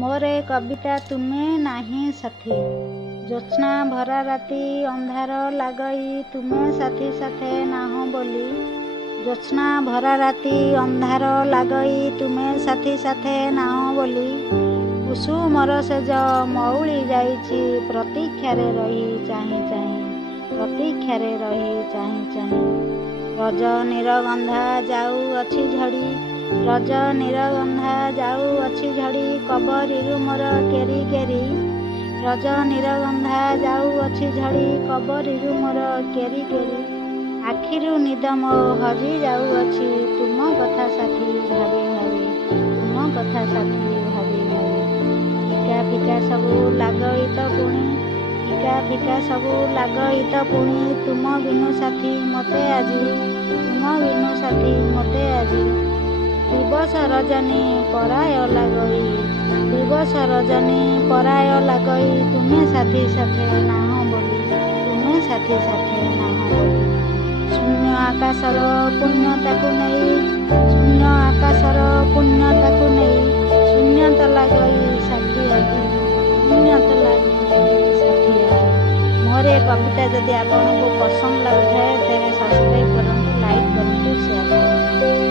मोरे कविता तुमे नाही साथी। ज्योत्स्ना भरा राती अंधार लागई तुमे साथी साथे नाहो बोली। ज्योत्स्ना भरा राती अंधार लागई तुमे साथी साथे नाहो बोली। कुसुमर सेज मौली जाइछि प्रतीक्षारे रही चाहीं चाहीं, प्रतीक्षारे रही चाहीं चाहीं। रज निरगंधा जाऊ अछि झड़ी, रज निरगंधा जाऊ अछि झड़ी कबरीरु मोर केरी केरी। रज निरगंधा जाऊ अछि झड़ी कबरीरु मोर केरी केरी। आखिरु निद मो हजी जाऊ अछि तुम कथा साथी भावी भावी, तुम कथा साथी भावी भावी। फिका फिका सबु लागई त पुणी, फिका फिका सबु लागई त पुणी तुम बिनु साथी मते आजी, तुम बिनु साथी मते आजी। दिवस रजनी पराय लागई, दिवस रजनी पराय लागई तुमे साथी साथे नाहो बोली, तुमे साथी साथे नाहो बोली। शून्य आकाशर पुण्यताकु नेई, शून्य आकाशर पुण्यताकु नेई शून्यता लागई साथी आजी, शून्यता लागई साथी आजी। मोर ए कविता जदि आपको पसंद लगुଥାଏ तेरे सब्सक्राइब करंतु, लाइक करंतु, शेयर करंतु।